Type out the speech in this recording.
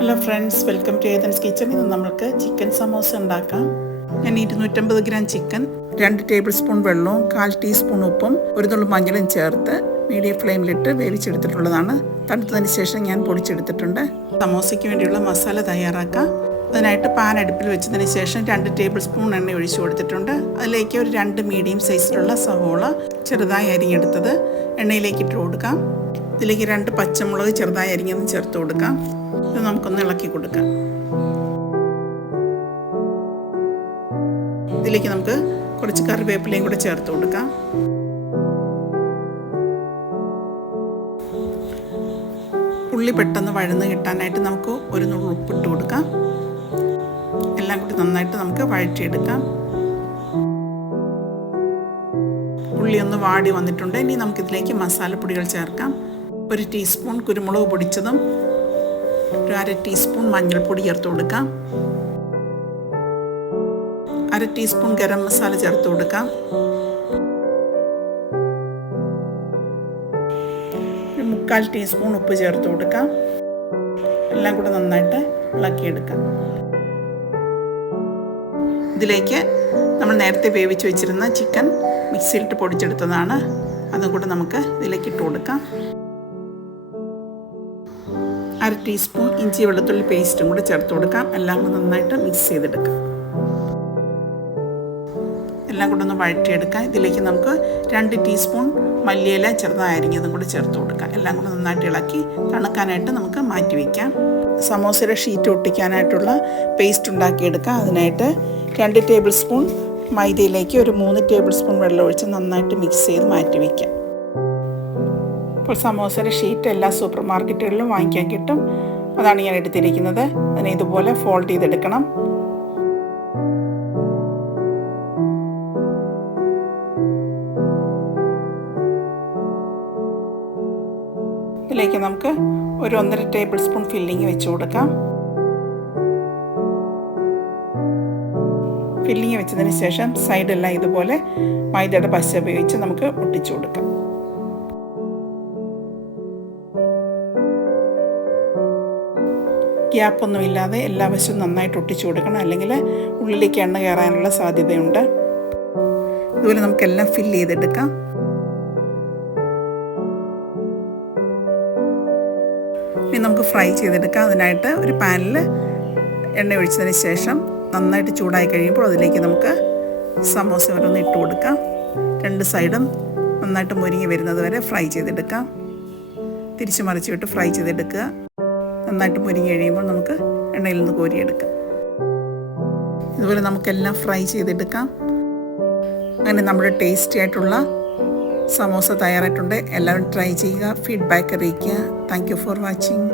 Hello friends, welcome to Athens kitchen. ഇന്ന് നമുക്ക് chicken samosa ഉണ്ടാക്കാം. ഞാൻ 250 ഗ്രാം ചിക്കൻ, 2 ടേബിൾ സ്പൂൺ വെള്ളവും 1/4 ടീസ്പൂൺ ഉപ്പും 1 നുള്ളു മഞ്ഞളും ചേർത്ത് മീഡിയം ഫ്ലെയിമിലിട്ട് വേവിച്ചെടുത്തിട്ടുള്ളതാണ്. തണുത്തതിന് ശേഷം ഞാൻ പൊടിച്ചെടുത്തിട്ടുണ്ട്. സമോസയ്ക്ക് വേണ്ടിയുള്ള മസാല തയ്യാറാക്കാം. അതിനായിട്ട് പാൻ അടുപ്പിൽ വെച്ചതിന് ശേഷം 2 ടേബിൾ സ്പൂൺ എണ്ണ ഒഴിച്ചു കൊടുത്തിട്ടുണ്ട്. അതിലേക്ക് ഒരു 2 മീഡിയം സൈസിലുള്ള സവോള ചെറുതായി അരിഞ്ഞെടുത്തത് എണ്ണയിലേക്ക് ഇട്ട് കൊടുക്കാം. ഇതിലേക്ക് 2 പച്ചമുളക് ചെറുതായി അരിഞ്ഞതും ചേർത്ത് കൊടുക്കാം. ഇത് നമുക്കൊന്ന് ഇളക്കി കൊടുക്കാം. ഇതിലേക്ക് നമുക്ക് കുറച്ച് കറിവേപ്പിലയും കൂടെ ചേർത്ത് കൊടുക്കാം. ഉള്ളി പെട്ടെന്ന് വഴന്ന് കിട്ടാനായിട്ട് നമുക്ക് 1 നുള്ളു ഉപ്പിട്ട് കൊടുക്കാം. എല്ലാം കൂടി നന്നായിട്ട് നമുക്ക് വഴറ്റിയെടുക്കാം. ഉള്ളി ഒന്ന് വാടി വന്നിട്ടുണ്ട്. ഇനി നമുക്കിതിലേക്ക് മസാലപ്പൊടികൾ ചേർക്കാം. 1 ടീസ്പൂൺ കുരുമുളക് പൊടിച്ചതും 1/2 ടീസ്പൂൺ മഞ്ഞൾപ്പൊടി ചേർത്ത് കൊടുക്കാം. 1/2 ടീസ്പൂൺ ഗരം മസാല ചേർത്ത് കൊടുക്കാം. 1/4 ടീസ്പൂൺ ഉപ്പ് ചേർത്ത് കൊടുക്കാം. എല്ലാം കൂടെ നന്നായിട്ട് ഇളക്കിയെടുക്കാം. ഇതിലേക്ക് നമ്മൾ നേരത്തെ വേവിച്ച് വെച്ചിരുന്ന ചിക്കൻ മിക്സിയിലിട്ട് പൊടിച്ചെടുത്തതാണ്. അതും കൂടെ നമുക്ക് ഇതിലേക്ക് ഇട്ട് കൊടുക്കാം. 1/2 ടീസ്പൂൺ ഇഞ്ചി വെളുത്തുള്ളി പേസ്റ്റും കൂടെ ചേർത്ത് കൊടുക്കാം. എല്ലാം കൂടെ നന്നായിട്ട് മിക്സ് ചെയ്തെടുക്കാം. എല്ലാം കൂടെ ഒന്ന് വഴറ്റിയെടുക്കാം. ഇതിലേക്ക് നമുക്ക് 2 ടീസ്പൂൺ മല്ലിയില ചെറുതായി അരിഞ്ഞതും കൂടെ ചേർത്ത് കൊടുക്കാം. എല്ലാം കൂടെ നന്നായിട്ട് ഇളക്കി തണുക്കാനായിട്ട് നമുക്ക് മാറ്റി വയ്ക്കാം. സമോസയുടെ ഷീറ്റ് ഒട്ടിക്കാനായിട്ടുള്ള പേസ്റ്റ് ഉണ്ടാക്കിയെടുക്കാം. അതിനായിട്ട് 2 ടേബിൾ സ്പൂൺ മൈദയിലേക്ക് ഒരു 3 ടേബിൾ സ്പൂൺ വെള്ളം ഒഴിച്ച് നന്നായിട്ട് മിക്സ് ചെയ്ത് മാറ്റി വയ്ക്കാം. ഇപ്പോൾ സമോസയുടെ ഷീറ്റ് എല്ലാ സൂപ്പർ മാർക്കറ്റുകളിലും വാങ്ങിക്കാൻ കിട്ടും. അതാണ് ഞാൻ എടുത്തിരിക്കുന്നത്. അതിനെ ഇതുപോലെ ഫോൾഡ് ചെയ്തെടുക്കണം. ഇതിലേക്ക് നമുക്ക് ഒരു 1.5 ടേബിൾ സ്പൂൺ ഫില്ലിങ് വെച്ച് കൊടുക്കാം. ഫില്ലിങ് വെച്ചതിന് ശേഷം സൈഡെല്ലാം ഇതുപോലെ മൈദയുടെ പശ ഉപയോഗിച്ച് നമുക്ക് ഒട്ടിച്ചു കൊടുക്കാം. ഗ്യാപ്പൊന്നുമില്ലാതെ എല്ലാ വശവും നന്നായിട്ട് ഒട്ടിച്ചു കൊടുക്കണം, അല്ലെങ്കിൽ ഉള്ളിലേക്ക് എണ്ണ കയറാനുള്ള സാധ്യതയുണ്ട്. ഇതുപോലെ നമുക്കെല്ലാം ഫില്ല് ചെയ്തെടുക്കാം. ഇനി നമുക്ക് ഫ്രൈ ചെയ്തെടുക്കാം. അതിനായിട്ട് ഒരു പാനിൽ എണ്ണ ഒഴിച്ചതിന് ശേഷം നന്നായിട്ട് ചൂടായി കഴിയുമ്പോൾ അതിലേക്ക് നമുക്ക് സമോസ ഓരോന്ന് ഇട്ട് കൊടുക്കാം. 2 സൈഡും നന്നായിട്ട് മുരിങ്ങി വരുന്നത് വരെ ഫ്രൈ ചെയ്തെടുക്കാം. തിരിച്ച് മറിച്ചിട്ട് ഫ്രൈ ചെയ്തെടുക്കുക. നന്നായിട്ട് മുരിങ്ങി കഴിയുമ്പോൾ നമുക്ക് എണ്ണയിൽ നിന്ന് കോരിയെടുക്കാം. ഇതുപോലെ നമുക്കെല്ലാം ഫ്രൈ ചെയ്തെടുക്കാം. അങ്ങനെ നമ്മുടെ ടേസ്റ്റി ആയിട്ടുള്ള സമോസ തയ്യാറായിട്ടുണ്ട്. എല്ലാവരും ട്രൈ ചെയ്യുക, ഫീഡ്ബാക്ക് അറിയിക്കുക. Thank you for watching.